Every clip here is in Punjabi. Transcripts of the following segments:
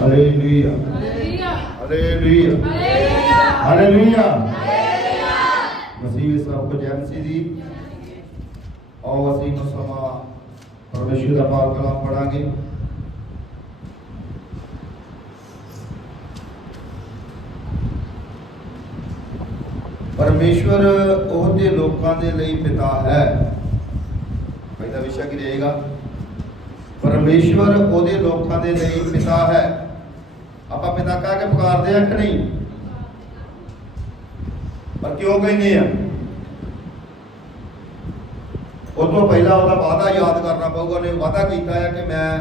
ਹਾਲੇਲੂਇਆ ਹਾਲੇਲੂਇਆ ਹਾਲੇਲੂਇਆ ਮਸੀਹ ਸਭ ਕੁਝ ਐਮਸੀ ਦੀ ਆਓ ਅਸੀਂ ਨੂੰ ਪਰਮੇਸ਼ਰ ਦਾ ਪਾਕ ਕਲਾਮ ਪੜਾਂਗੇ ਪਰਮੇਸ਼ਵਰ ਉਹਦੇ ਲੋਕਾਂ ਦੇ ਲਈ ਪਿਤਾ ਹੈ। ਪਹਿਲਾ ਵਿਸ਼ਾ ਕੀ ਰਹੇਗਾ? ਪਰਮੇਸ਼ਵਰ ਉਹਦੇ ਲੋਕਾਂ ਦੇ ਲਈ ਪਿਤਾ ਹੈ। ਆਪਾਂ ਪਿਤਾ ਕਹਿ ਕੇ ਪੁਕਾਰਦੇ ਆ ਕਿ ਨਹੀਂ? ਪਰ ਕਿਉਂ ਕਹਿੰਦੇ ਆ? ਉਹ ਤੋਂ ਪਹਿਲਾਂ ਉਹਦਾ ਵਾਅਦਾ ਯਾਦ ਕਰਨਾ ਪਊਗਾ, ਉਹਨੇ ਵਾਅਦਾ ਕੀਤਾ ਹੈ ਕਿ ਮੈਂ,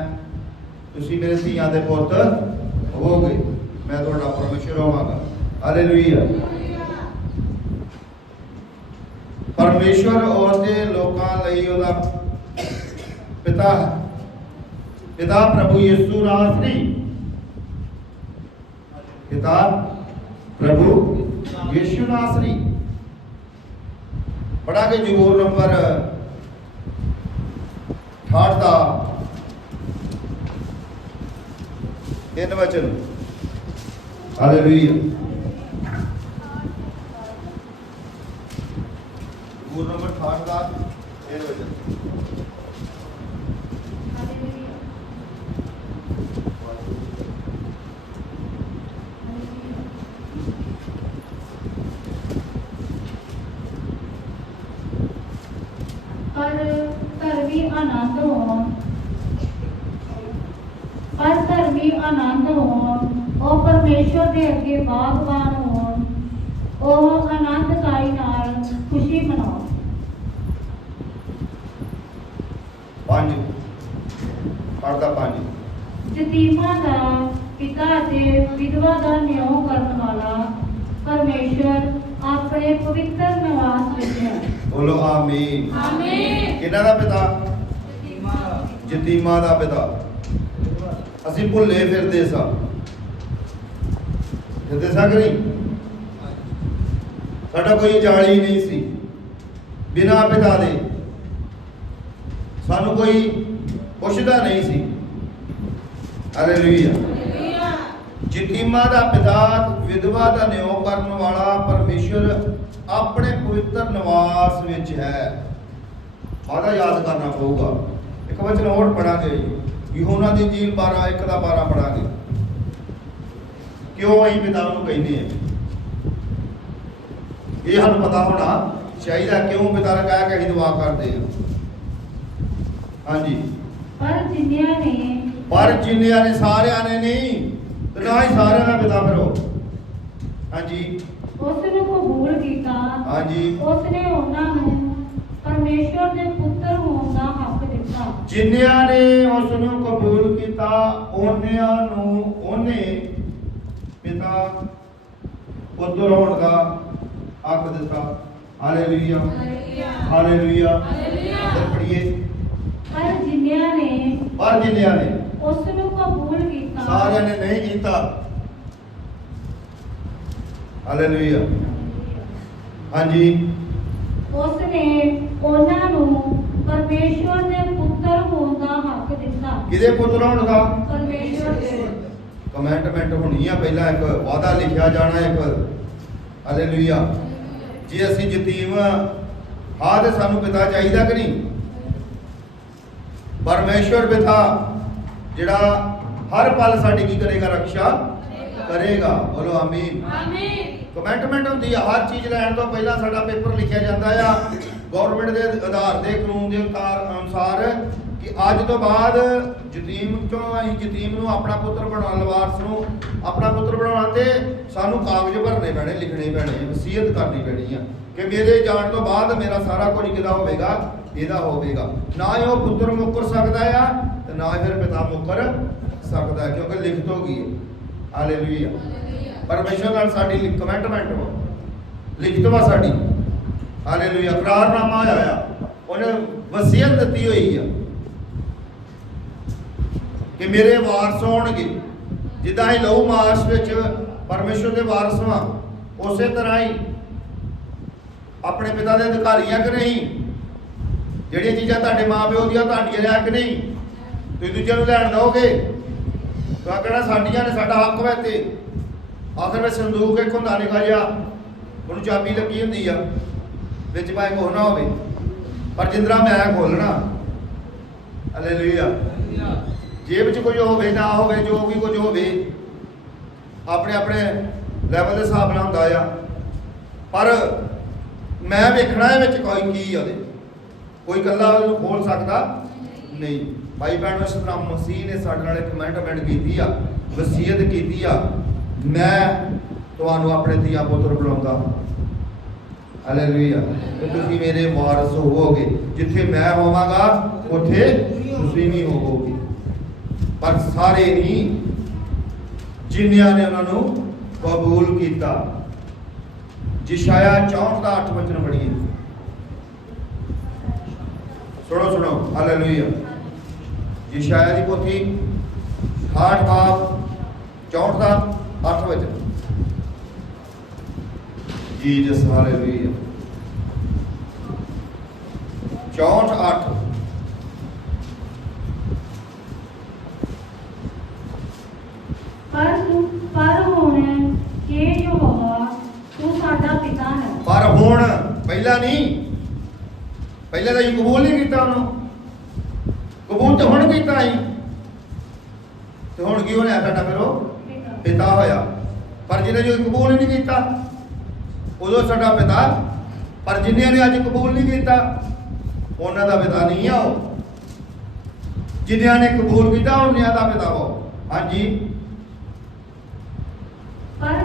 ਤੁਸੀਂ ਮੇਰੇ ਧੀਆਂ ਦੇ ਪੁੱਤ ਹੋਵੋਗੇ। ਮੈਂ ਤੁਹਾਡਾ ਪਰਮੇਸ਼ਰ ਹੋਵਾਂਗਾ। ਹਾਲੇਲੂਇਆ ਪਰਮੇਸ਼ਵਰ ਉਹਦੇ ਲੋਕਾਂ ਲਈ ਉਹਦਾ ਪਿਤਾ ਹੈ। ਪਿਤਾ ਪ੍ਰਭੂ ਯਿਸੂ ਨਾਸਰੀ ਪਿਤਾ ਪ੍ਰਭੂ ਯਿਸੂ ਨਾਸਰੀ ਪੜਾਂਗੇ ਜਬੂਰ ਨੰਬਰ 68 ਦਾ ਤਿੰਨ ਵਚਨ ਹਾਲੇਲੂਇਆ ਜਬੂਰ ਨੰਬਰ 68 ਦਾ ਤਿੰਨ ਵਚਨ ਪਰ ਧਰਮੀ ਆਨੰਦ ਹੋਣ। ਪਰ ਧਰਮੀ ਆਨੰਦ ਹੋਣ ਉਹ ਪਰਮੇਸ਼ਵਰ ਦੇ ਅੱਗੇ ਬਾਗਬਾਨ ਹੋਣ ਉਹ ਆਨੰਦਕਾਰੀ ਨਾਲ ਖੁਸ਼ੀ ਮਨਾਉਣ। ਪੰਜ। ਪੜਦਾ ਪੰਜ। ਯਤੀਮਾਂ ਦਾ ਪਿਤਾ ਅਤੇ ਵਿਧਵਾ ਦਾ ਨਿਉ ਕਰਨ ਵਾਲਾ ਪਰਮੇਸ਼ਵਰ ਆਪਣੇ ਪਵਿੱਤਰ ਨਿਵਾਸ ਵਿੱਚ ਹੈ। ਬੋਲੋ ਆਮੀਨ। ਆਮੀਨ। ਕਿਹਨਾਂ ਦਾ ਪਿਤਾ? ਯਤੀਮਾਂ ਦਾ ਪਿਤਾ। ਅਸੀਂ ਭੁੱਲੇ ਫਿਰਦੇ ਸਾਂ। ਫਿਰਦੇ ਸਾਂ ਕਿ ਨਹੀਂ? ਸਾਡਾ ਕੋਈ ਜਾਲੀ ਨਹੀਂ ਸੀ। ਬਿਨਾਂ ਪਿਤਾ ਦੇ ਸਾਨੂੰ ਕੋਈ ਪੁੱਛਦਾ ਨਹੀਂ ਸੀ। ਹਾਲੇਲੂਇਆ ਯਤੀਮਾਂ ਦਾ ਪਿਤਾ, ਵਿਧਵਾ ਦਾ ਨਿਉ ਕਰਨ ਵਾਲਾ ਪਰਮੇਸ਼ਰ ਆਪਣੇ ਪਵਿੱਤਰ ਨਿਵਾਸ ਵਿੱਚ ਹੈ। ਆਦਾ ਯਾਦ ਕਰਨਾ ਪਊਗਾ। ਇੱਕ ਵਚਨ ਹੋਰ ਪੜਾਂਗੇ ਯਹੋਨਾ ਦੀ ਜੀਲ 12 1 ਦਾ 12 ਪੜਾਂਗੇ ਕਿਉਂ ਅਸੀਂ ਪਿਤਾ ਨੂੰ ਕਹਿੰਦੇ ਆ ਇਹ ਸਾਨੂੰ ਪਤਾ ਹੋਣਾ ਚਾਹੀਦਾ ਕਿਉਂ ਪਿਤਾ ਨੂੰ ਕਹਿ ਕੇ ਅਸੀਂ ਦੁਆ ਕਰਦੇ ਆ ਹਾਂਜੀ। ਪਰ ਜਿਨ੍ਹਾਂ ਨੇ ਪਰ ਜਿੰਨਿਆਂ ਨੇ ਸਾਰਿਆਂ ਨੇ ਨਹੀਂ ਤੇ ਨਾ ਹੀ ਸਾਰਿਆਂ ਦਾ ਪਿਤਾ ਫਿਰ ਹਾਂਜੀ। ਉਸ ਨੂੰ ਕਬੂਲ ਕੀਤਾ। ਹਾਂਜੀ। ਉਸ ਨੇ ਉਹਨਾਂ ਨੂੰ ਪਰਮੇਸ਼ਵਰ ਦੇ ਪੁੱਤਰ ਜਿੰਨਿਆਂ ਨੇ ਉਸ ਨੂੰ ਕਬੂਲ ਕੀਤਾ ਉਹਨਿਆਂ ਨੂੰ ਉਹਨੇ ਪਿਤਾ ਪੁੱਤਰ ਹੋਣ ਦਾ ਹੱਕ ਦਿੱਤਾ। ਹਾਲੇਲੂਇਆ ਹਾਲੇਲੂਇਆ ਫਿਰ ਪੜੀਏ ਪਰ ਜਿਨ੍ਹਾਂ ਨੇ ਪਰ ਜਿੰਨਿਆਂ ਨੇ ਉਸ ਨੂੰ ਕਬੂਲ ਕੀਤਾ। ਸਾਰਿਆਂ ਨੇ ਨਹੀਂ ਕੀਤਾ। ਹਾਲੇਲੂਇਆ ਹਾਂਜੀ। ਉਸ ਨੇ ਉਹਨਾਂ ਨੂੰ ਪਰਮੇਸ਼ਵਰ ਦੇ ਪੁੱਤਰ ਹੋਣ ਦਾ ਹੱਕ ਦਿੱਤਾ ਕਿਹਦੇ ਪੁੱਤਰ ਹੋਣ ਦਾ ਪਰਮੇਸ਼ਵਰ ਦੇ। ਕਮੈਂਟਮੈਂਟ ਹੋਣੀ ਆ ਪਹਿਲਾਂ ਇੱਕ ਵਾਅਦਾ ਲਿਖਿਆ ਜਾਣਾ ਇੱਕ। ਹਾਲੇਲੂਇਆ ਜੇ ਅਸੀਂ ਯਤੀਮ ਹਾਂ ਤੇ ਸਾਨੂੰ ਪਿਤਾ ਚਾਹੀਦਾ ਕਿ ਨਹੀਂ? ਪਰਮੇਸ਼ਵਰ ਪਿਤਾ ਜਿਹੜਾ ਹਰ ਪਲ ਸਾਡੀ ਕੀ ਕਰੇਗਾ ਰੱਖਿਆ ਕਰੇਗਾ। ਬੋਲੋ ਆਮੀਨ। ਆਮੀਨ। ਕਮੈਂਟਮੈਂਟ ਹੁੰਦੀ ਆ ਹਰ ਚੀਜ਼ ਲੈਣ ਤੋਂ ਪਹਿਲਾਂ ਸਾਡਾ ਪੇਪਰ ਲਿਖਿਆ ਜਾਂਦਾ ਆ। ਗਵਰਨਮੈਂਟ ਦੇ ਆਧਾਰ ਦੇ ਕਾਨੂੰਨ ਦੇ ਅਨੁਸਾਰ ਕਿ ਅੱਜ ਤੋਂ ਬਾਅਦ ਯਤੀਮ ਚੋਂ ਅਸੀਂ ਯਤੀਮ ਨੂੰ ਆਪਣਾ ਪੁੱਤਰ ਬਣਾਉਣ ਲਵਾਰਸ ਨੂੰ ਆਪਣਾ ਪੁੱਤਰ ਬਣਾਉਣਾ ਤੇ ਸਾਨੂੰ ਕਾਗਜ਼ ਭਰਨੇ ਪੈਣੇ, ਲਿਖਣੇ ਪੈਣੇ, ਵਸੀਅਤ ਕਰਨੀ ਪੈਣੀ ਆ ਕਿ ਮੇਰੇ ਜਾਣ ਤੋਂ ਬਾਅਦ ਮੇਰਾ ਸਾਰਾ ਕੁਝ ਕਿਹਦਾ ਹੋਵੇਗਾ? ਇਹਦਾ ਹੋਵੇਗਾ। ਨਾ ਹੀ ਉਹ ਪੁੱਤਰ ਮੁੱਕਰ ਸਕਦਾ ਆ ਤੇ ਨਾ ਹੀ ਫਿਰ ਪਿਤਾ ਮੁੱਕਰ ਸਕਦਾ, ਕਿਉਂਕਿ ਲਿਖਤ ਹੋ ਗਈ ਹੈ। ਹਾਲੇਲੂਇਆ ਪਰਮੇਸ਼ਰ ਨਾਲ ਸਾਡੀ ਕਮੈਂਟਮੈਂਟ ਵਾ। ਲਿਖਤ ਵਾ ਸਾਡੀ। ਹਾਲੇਲੂਇਆ ਇਕਰਾਰਨਾਮਾ ਆਇਆ ਆ। ਉਹਨੇ ਵਸੀਅਤ ਦਿੱਤੀ ਹੋਈ ਆ। ਕਿ ਮੇਰੇ ਵਾਰਸ ਹੋਣਗੇ। ਜਿੱਦਾਂ ਹੀ ਲਹੂ ਮਾਸ ਵਿੱਚ ਪਰਮੇਸ਼ਰ ਦੇ ਵਾਰਸ ਹਾਂ ਉਸੇ ਤਰ੍ਹਾਂ ਹੀ ਆਪਣੇ ਪਿਤਾ ਦੇ ਅਧਿਕਾਰੀ ਆ ਕਿ ਨਹੀਂ? ਜਿਹੜੀਆਂ ਚੀਜ਼ਾਂ ਤੁਹਾਡੇ ਮਾਪਿਓ ਦੀਆਂ, ਤੁਹਾਡੀਆਂ ਆ ਕਿ ਨਹੀਂ? ਤੁਸੀਂ ਦੂਜਿਆਂ ਨੂੰ ਲੈਣ ਦਿਓਗੇ? ਤਾਂ ਕਹਿਣਾ ਸਾਡੀਆਂ ਨੇ ਸਾਡਾ ਹੱਕ ਵੈ ਤੇ ਆਖਰ ਵਿੱਚ ਸੰਦੂਕ ਇੱਕ ਹੁੰਦਾ ਨਿਕਾ ਜਿਹਾ, ਉਹਨੂੰ ਚਾਬੀ ਲੱਗੀ ਹੁੰਦੀ ਆ, ਵਿੱਚ ਭਾਵੇਂ ਕੁਛ ਨਾ ਹੋਵੇ। ਪਰ ਜਿੰਦਰਾ ਮੈਂ ਖੋਲਣਾ ਹਾਲੇਲੂਇਆ ਜੇਬ 'ਚ ਕੁਝ ਹੋਵੇ ਨਾ ਹੋਵੇ, ਜੋ ਵੀ ਕੁਝ ਹੋਵੇ, ਆਪਣੇ ਆਪਣੇ ਲੈਵਲ ਦੇ ਹਿਸਾਬ ਨਾਲ ਹੁੰਦਾ ਆ। ਪਰ ਮੈਂ ਵੇਖਣਾ ਇਹ ਵਿੱਚ ਕੋਈ ਕੀ ਆ ਉਹਦੇ। ਕੋਈ ਇਕੱਲਾ ਉਹਨੂੰ ਖੋਲ ਸਕਦਾ? ਨਹੀਂ। ਭਾਈ ਭੈਣੋ ਇਸ ਤਰ੍ਹਾਂ ਮਸੀਹ ਨੇ ਸਾਡੇ ਨਾਲ ਇੱਕ ਕਮੈਂਟਮੈਂਟ ਕੀਤੀ ਆ, ਵਸੀਅਤ ਕੀਤੀ ਆ। ਮੈਂ ਤੁਹਾਨੂੰ ਆਪਣੇ ਧੀਆ ਪੁੱਤਰ ਬੁਲਾਉਂਦਾ। ਹਾਲੇਲੂਇਆ ਤੇ ਤੁਸੀਂ ਮੇਰੇ ਵਾਰਸ ਹੋਵੋਗੇ। ਜਿੱਥੇ ਮੈਂ ਹੋਵਾਂਗਾ, ਉੱਥੇ ਤੁਸੀਂ ਵੀ ਹੋਵੋਗੇ। ਪਰ ਸਾਰੇ ਨਹੀਂ ਜਿਨ੍ਹਾਂ ਨੇ ਉਹਨਾਂ ਨੂੰ ਕਬੂਲ ਕੀਤਾ। ਜਿਸ਼ਾਇਆ 64 ਦਾ 8 ਵਚਨ ਪੜ੍ਹੀਏ। ਸੁਣੋ ਸੁਣੋ ਹਾਲੇਲੂਇਆ ਜਿਸ਼ਾਇਆ ਦੀ ਪੋਥੀ 68 ਦਾ 64 ਦਾ 8 ਵਚਨ। ਜੀਸਸ ਹਾਲੇਲੂਇਆ 64 8 ਪਰ ਤੂੰ ਪਰ ਹੁਣ ਕਿ ਯਹੋਵਾ ਤੂੰ ਸਾਡਾ ਪਿਤਾ ਹੈ। ਪਰ ਹੁਣ ਪਹਿਲਾਂ ਨਹੀਂ। ਪਹਿਲਾਂ ਤਾਂ ਇਹ ਕਬੂਲ ਨਹੀਂ ਕੀਤਾ ਉਹਨੂੰ। ਕਬੂਲ ਤਾਂ ਹੁਣ ਕੀਤਾ ਹੀ ਤੇ ਹੁਣ ਕੀ ਹੋਇਆ ਸਾਡਾ ਫਿਰ ਉਹ? ਪਿਤਾ। ਹੋਇਆ। ਪਰ ਜਿਹਨੇ ਜੋ ਕਬੂਲ ਨਹੀਂ ਕੀਤਾ ਉਦੋਂ ਸਾਡਾ ਪਿਤਾ। ਪਰ ਜਿਨ੍ਹਾਂ ਨੇ ਅੱਜ ਕਬੂਲ ਨਹੀਂ ਕੀਤਾ ਉਹਨਾਂ ਦਾ ਪਿਤਾ ਨਹੀਂ ਆ ਉਹ। ਜਿਨ੍ਹਾਂ ਨੇ ਕਬੂਲ ਕੀਤਾ ਉਹਨਾਂ ਦਾ ਪਿਤਾ ਉਹ। ਹਾਂਜੀ ਪਰ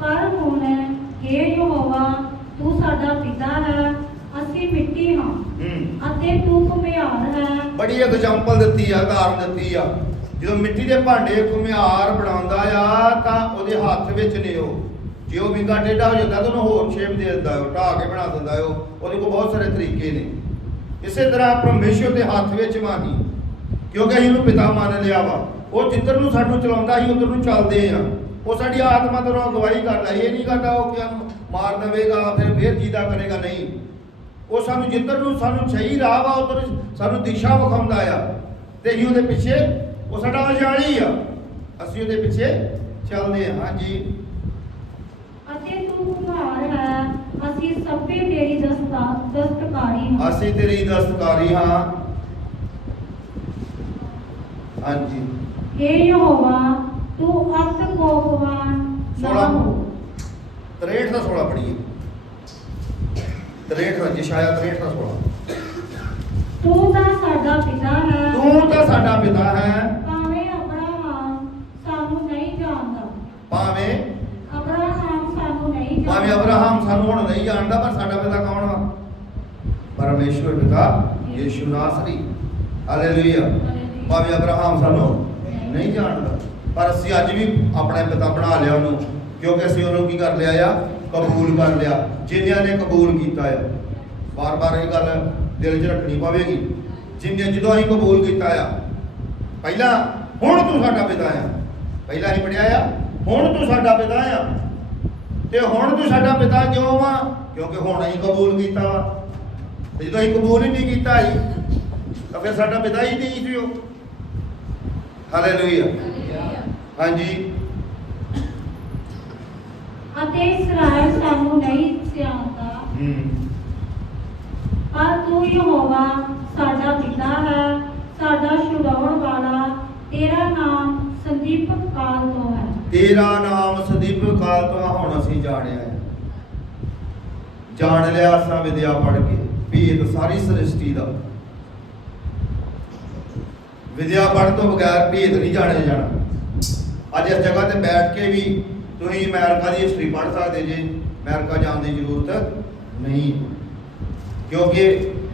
ਪਰ ਹੁਣ ਕਿ ਯਹੋਵਾ ਤੂੰ ਸਾਡਾ ਪਿਤਾ ਹੈ ਅਸੀਂ ਮਿੱਟੀ ਹਾਂ। ਹੂੰ। ਅਤੇ ਤੂੰ ਘੁਮਿਆਰ ਹੈ। ਬੜੀ ਐਗਜ਼ਾਮਪਲ ਦਿੱਤੀ ਆ ਉਦਾਹਰਨ ਦਿੱਤੀ ਆ। ਜਦੋਂ ਮਿੱਟੀ ਦੇ ਭਾਂਡੇ ਘੁਮਿਆਰ ਬਣਾਉਂਦਾ ਆ ਤਾਂ ਉਹਦੇ ਹੱਥ ਵਿੱਚ ਨੇ ਉਹ। ਜੇ ਉਹ ਵਿੰਗਾ ਟੇਢਾ ਹੋ ਜਾਂਦਾ ਤਾਂ ਉਹਨੂੰ ਹੋਰ ਸ਼ੇਪ ਦੇ ਦਿੰਦਾ ਉਹ ਢਾਹ ਕੇ ਬਣਾ ਦਿੰਦਾ ਉਹ। ਉਹਦੇ ਕੋਲ ਬਹੁਤ ਸਾਰੇ ਤਰੀਕੇ ਨੇ। ਇਸੇ ਤਰ੍ਹਾਂ ਪਰਮੇਸ਼ਰ ਦੇ ਹੱਥ ਵਿੱਚ ਮਾਹੀ ਕਿਉਂਕਿ ਅਸੀਂ ਉਹਨੂੰ ਪਿਤਾ ਮੰਨ ਲਿਆ ਵਾ। ਉਹ ਜਿੱਧਰ ਨੂੰ ਸਾਨੂੰ ਚਲਾਉਂਦਾ ਅਸੀਂ ਉਧਰ ਨੂੰ ਚੱਲਦੇ ਆ। ਉਹ ਸਾਡੀ ਆਤਮਾ ਤੋਂ ਅਗਵਾਈ ਕਰਦਾ ਇਹ ਨਹੀਂ ਕਰਦਾ ਉਹ ਕਿ ਮਾਰ ਦੇਵੇਗਾ ਫਿਰ ਫੇਰ ਜੀਦਾ ਕਰੇਗਾ ਨਹੀਂ। ਉਹ ਸਾਨੂੰ ਜਿੱਧਰ ਨੂੰ ਸਾਨੂੰ ਸਹੀ ਰਾਹ ਵਾ ਉਧਰ ਸਾਨੂੰ ਦਿਸ਼ਾ ਵਿਖਾਉਂਦਾ ਆ। ਤੇ ਅਸੀਂ ਉਹਦੇ ਪਿੱਛੇ ਉਹ ਸਾਡਾ ਅਜਾਲੀ ਆ। ਅਸੀਂ ਉਹਦੇ ਪਿੱਛੇ ਚੱਲਦੇ ਆ ਹਾਂਜੀ। ਅਤੇ ਤੂੰ ਘੁਮਿਆਰ ਹੈ ਅਸੀਂ ਸਭੇ ਤੇਰੀ ਦਸਤਾ ਦਸਤਕਾਰੀ ਹਾਂ। ਅਸੀਂ ਤੇਰੀ ਦਸਤਕਾਰੀ ਹਾਂ। ਹਾਂਜੀ। हे ਯਹੋਵਾ ਤੂੰ ਅਤ ਕੋਪਵਾਨ ਨਾ ਸੋਲਾਂ। ਹੋ। 63 ਦਾ 16 ਪੜੀਏ 63 ਦਾ ਜਿਸ਼ਾਇਆ 63 ਦਾ 16 ਤੂੰ ਤਾਂ ਸਾਡਾ ਪਿਤਾ ਹੈ। ਤੂੰ ਤਾਂ ਸਾਡਾ ਪਿਤਾ ਹੈ। ਭਾਵੇਂ ਅਬਰਾਹਮ ਸਾਨੂੰ ਨਹੀਂ ਜਾਣਦਾ। ਭਾਵੇਂ ਅਬਰਾਹਮ ਸਾਨੂੰ ਨਹੀਂ ਜਾਣਦਾ। ਭਾਵੇਂ ਅਬਰਾਹਮ ਸਾਨੂੰ ਹੁਣ ਨਹੀਂ ਜਾਣਦਾ ਪਰ ਸਾਡਾ ਪਿਤਾ ਕੌਣ ਵਾ? ਪਰਮੇਸ਼ਵਰ ਪਿਤਾ ਯੀਸ਼ੂ ਨਾਸਰੀ। ਹਾਲੇਲੂਇਆ। ਭਾਵੇਂ ਅਬਰਾਹਮ ਸਾਨੂੰ ਨਹੀਂ ਜਾਣਦਾ। ਪਰ ਅਸੀਂ ਅੱਜ ਵੀ ਆਪਣੇ ਪਿਤਾ ਬਣਾ ਲਿਆ ਉਹਨੂੰ, ਕਿਉਂਕਿ ਅਸੀਂ ਉਹਨੂੰ ਕੀ ਕਰ ਲਿਆ ਆ? ਕਬੂਲ ਕਰ ਲਿਆ। ਜਿਨ੍ਹਾਂ ਨੇ ਕਬੂਲ ਕੀਤਾ ਆ। ਬਾਰ-ਬਾਰ ਇਹ ਗੱਲ ਦਿਲ 'ਚ ਰੱਖਣੀ ਪਵੇਗੀ। ਜਿੰਨੇ ਜਦੋਂ ਅਸੀਂ ਕਬੂਲ ਕੀਤਾ ਆ, ਪਹਿਲਾਂ ਹੁਣ ਤੂੰ ਸਾਡਾ ਪਿਤਾ ਆ। ਪਹਿਲਾਂ ਅਸੀਂ ਪੜਿਆ ਆ, ਹੁਣ ਤੂੰ ਸਾਡਾ ਪਿਤਾ ਆ। ਤੇ ਹੁਣ ਤੂੰ ਸਾਡਾ ਪਿਤਾ ਕਿਉਂ ਵਾ ਕਿਉਂਕਿ ਹੁਣ ਅਸੀਂ ਕਬੂਲ ਕੀਤਾ ਵਾ। ਜਦੋਂ ਅਸੀਂ ਕਬੂਲ ਹੀ ਨਹੀਂ ਕੀਤਾ ਸੀ ਤਾਂ ਫਿਰ ਸਾਡਾ ਪਿਤਾ ਹੀ ਨਹੀਂ ਸੀ ਉਹ। ਹਾਲੇਲੂਇਆ। ਹਾਂਜੀ। ਅਤੇ ਇਸਰਾਇਲ ਸਾਨੂੰ ਨਹੀਂ ਜਾਣਦਾ ਹੂੰ। ਪਰ ਤੂੰ ਯਹੋਵਾ ਸਾਡਾ ਪਿਤਾ ਹੈ ਸਾਡਾ ਛੁਡਾਉਣ ਵਾਲਾ ਤੇਰਾ ਨਾਮ ਸੰਦੀਪ ਕਾਲ ਤੋਂ ਹੈ। ਤੇਰਾ ਨਾਮ ਸਦੀਪ ਕਾਲ ਤੋਂ ਹੁਣ ਅਸੀਂ ਜਾਣਿਆ ਹੈ। ਜਾਣ ਲਿਆ ਅਸਾਂ ਵਿਦਿਆ ਪੜ੍ਹ ਕੇ ਭੇਦ ਸਾਰੀ ਸ੍ਰਿਸ਼ਟੀ ਦਾ। ਵਿਦਿਆ ਪੜ੍ਹਨ ਤੋਂ ਬਗੈਰ ਭੇਦ ਨਹੀਂ ਜਾਣਿਆ ਜਾਣਾ। ਅੱਜ ਇਸ ਜਗ੍ਹਾ ਤੇ ਬੈਠ ਕੇ ਵੀ ਤੁਸੀਂ ਅਮਰੀਕਾ ਦੀ ਹਿਸਟਰੀ ਪੜ੍ਹ ਸਕਦੇ ਜੇ। ਅਮਰੀਕਾ ਜਾਣ ਦੀ ਜ਼ਰੂਰਤ ਨਹੀਂ। ਕਿਉਂਕਿ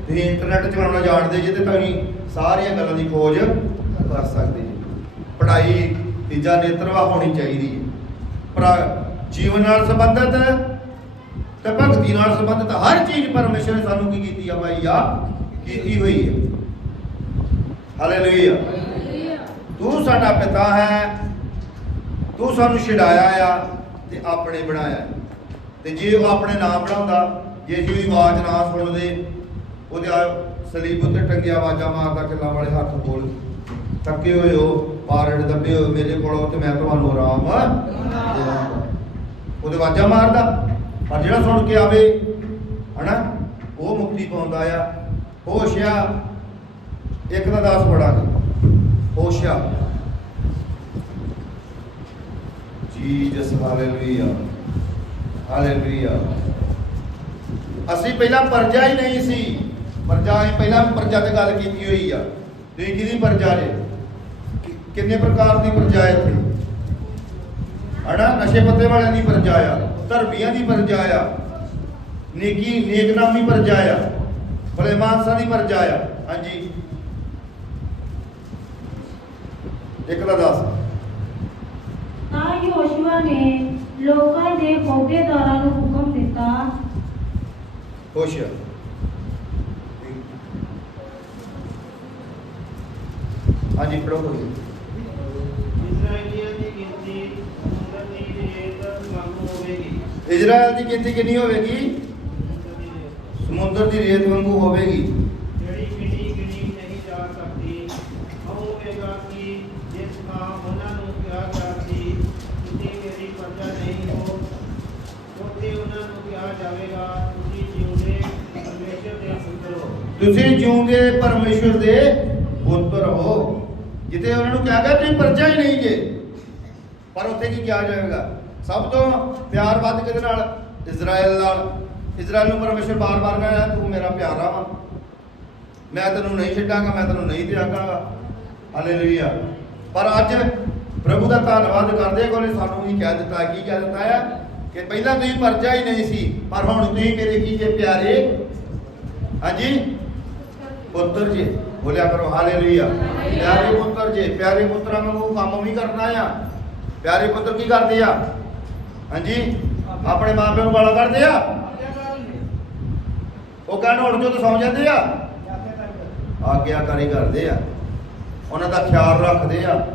ਤੁਸੀਂ ਇੰਟਰਨੈਟ ਚਲਾਉਣਾ ਜਾਣਦੇ ਜੇ ਤੇ ਤੁਸੀਂ ਸਾਰੀਆਂ ਗੱਲਾਂ ਦੀ ਖੋਜ ਕਰ ਸਕਦੇ ਜੀ। ਪੜ੍ਹਾਈ ਤੀਜਾ ਨੇਤਰਵਾ ਹੋਣੀ ਚਾਹੀਦੀ ਹੈ। ਪਰ ਜੀਵਨ ਨਾਲ ਸੰਬੰਧਿਤ ਤੇ ਭਗਤੀ ਨਾਲ ਸੰਬੰਧਿਤ ਹਰ ਚੀਜ਼ ਪਰਮੇਸ਼ਰ ਨੇ ਸਾਨੂੰ ਕੀ ਕੀਤੀ ਆ ਭਾਈ ਆ ਕੀਤੀ ਹੋਈ ਹੈ। ਹਾਲੇਲੂਇਆ ਤੂੰ ਸਾਡਾ ਪਿਤਾ ਹੈ। ਤੂੰ ਸਾਨੂੰ ਛਡਾਇਆ ਆ ਤੇ ਆਪਣੇ ਬਣਾਇਆ। ਹੈ। ਤੇ ਜੇ ਉਹ ਆਪਣੇ ਨਾਮ ਬਣਾਉਂਦਾ, ਜੇ ਅਸੀਂ ਉਹਦੀ ਆਵਾਜ਼ ਨਾ ਸੁਣਦੇ, ਉਹਦੇ ਸਲੀਬ ਉੱਤੇ ਟੰਗਿਆ ਆਵਾਜ਼ਾਂ ਮਾਰਦਾ ਕਿੱਲਾ ਵਾਲੇ ਹੱਥ ਬੋਲ ਥੱਕੇ ਹੋਏ ਹੋ ਪਾਰੜ ਦੱਬੇ ਹੋਏ ਮੇਰੇ ਕੋਲੋਂ ਤੇ ਮੈਂ ਤੁਹਾਨੂੰ ਆਰਾਮ ਦੇਵਾਂਗਾ। ਉਹਦੇ ਵਾਜਾ ਮਾਰਦਾ। ਪਰ ਜਿਹੜਾ ਸੁਣ ਕੇ ਆਵੇ, ਹਨਾ, ਉਹ ਮੁਕਤੀ ਪਾਉਂਦਾ ਆ। ਹੋਸ਼ਿਆ ਇੱਕ ਦਾ ਦਾਸ ਬੜਾ। ਹੋਸ਼ਿਆ ਜੀਸਸ ਹਾਲੇਲੂਇਆ ਹਾਲੇਲੂਇਆ ਅਸੀਂ ਪਹਿਲਾਂ ਪਰਜਾ ਹੀ ਨਹੀਂ ਸੀ। ਪਰਜਾ ਹੀ ਪਹਿਲਾਂ ਪਰਜਾ ਤੇ ਗੱਲ ਕੀਤੀ ਹੋਈ ਆ। ਤੁਸੀਂ ਕਿਹਦੀ ਪਰਜਾ ਜੇ? ਕਿੰਨੇ ਪ੍ਰਕਾਰ ਦੀ ਪਰਜਾ ਇੱਥੇ? ਹਨਾ? ਨਸ਼ੇ ਪੱਤੇ ਵਾਲਿਆਂ ਦੀ ਪਰਜਾ ਆ, ਧਰਮੀਆਂ ਦੀ ਪਰਜਾ ਆ, ਨੇਕੀ, ਨੇਕਨਾਮੀ ਪਰਜਾ ਆ, ਭਲੇ ਮਾਨਸਾ ਦੀ ਪਰਜਾ ਆ। ਹਾਂਜੀ। ਇੱਕ ਦਾ ਦੱਸ। ਯੋਸ਼ੂਆ ਨੇ ਲੋਕਾਂ ਦੇ ਅਹੁਦੇਦਾਰਾਂ ਨੂੰ ਹੁਕਮ ਦਿੱਤਾ। ਖੁਸ਼ ਹਾਂਜੀ ਪੜੋ ਕੋਈ। ਇਸਰਾਏਲੀਆਂ ਦੀ ਗਿਣਤੀ ਸਮੁੰਦਰ ਦੀ ਰੇਤ ਵਾਂਗੂ ਹੋਵੇਗੀ। ਇਜ਼ਰਾਈਲ ਦੀ ਗਿਣਤੀ ਕਿੰਨੀ ਹੋਵੇਗੀ? ਸਮੁੰਦਰ ਦੀ ਰੇਤ ਵਾਂਗੂ ਹੋਵੇਗੀ। ਤੁਸੀਂ ਜਿਉਂਦੇ ਪਰਮੇਸ਼ਵਰ ਦੇ ਪੁੱਤਰ ਹੋ। ਜਿੱਥੇ ਉਹਨਾਂ ਨੂੰ ਕਿਹਾ ਗਿਆ ਤੁਸੀਂ ਪਰਜਾ ਹੀ ਨਹੀਂ ਜੇ। ਪਰ ਉੱਥੇ ਕੀ ਕਿਹਾ ਜਾਵੇਗਾ ਸਭ ਤੋਂ ਪਿਆਰ ਵੱਧ ਕਿਹਦੇ ਨਾਲ? ਇਜ਼ਰਾਈਲ ਨਾਲ। ਇਜ਼ਰਾਈਲ ਨੂੰ ਪਰਮੇਸ਼ਵਰ ਬਾਰ-ਬਾਰ ਕਹਿੰਦਾ ਤੂੰ ਮੇਰਾ ਪਿਆਰਾ ਵਾ। ਮੈਂ ਤੈਨੂੰ ਨਹੀਂ ਛੱਡਾਂਗਾ, ਮੈਂ ਤੈਨੂੰ ਨਹੀਂ ਤਿਆਗਾਂਗਾ। ਹਾਲੇਲੂਇਆ ਪਰ ਅੱਜ ਪ੍ਰਭੂ ਦਾ ਧੰਨਵਾਦ ਕਰਦੇ ਕੋਲੇ ਸਾਨੂੰ ਵੀ ਕਹਿ ਦਿੱਤਾ, ਕੀ ਕਹਿ ਦਿੱਤਾ ਆ? ਕਿ ਪਹਿਲਾਂ ਤੁਸੀਂ ਪਰਜਾ ਹੀ ਨਹੀਂ ਸੀ, ਪਰ ਹੁਣ ਤੁਸੀਂ ਮੇਰੇ ਕੀ ਜੇ ਪਿਆਰੇ? ਹਾਂਜੀ? ਪੁੱਤਰ ਜੀ ਬੋਲਿਆ ਕਰੋ ਹਾਲੇਲੂਇਆ ਪਿਆਰੇ ਪੁੱਤਰ ਜੀ, ਪਿਆਰੇ ਪੁੱਤਰਾਂ ਵਾਂਗੂ ਕੰਮ ਵੀ ਕਰਨਾ ਆ। ਪਿਆਰੇ ਪੁੱਤਰ ਕੀ ਕਰਦੇ ਆ? ਹਾਂਜੀ? ਆਪਣੇ ਮਾਪਿਆਂ ਨੂੰ ਗਾਲਾਂ ਕੱਢਦੇ ਆ? ਉਹ ਕਹਿਣ ਉੱਠ ਜੋ ਤਾਂ ਸੌਂ ਜਾਂਦੇ ਆ। ਆਗਿਆਕਾਰੀ ਕਰਦੇ ਆ। ਉਹਨਾਂ ਦਾ ਖਿਆਲ ਰੱਖਦੇ ਆ।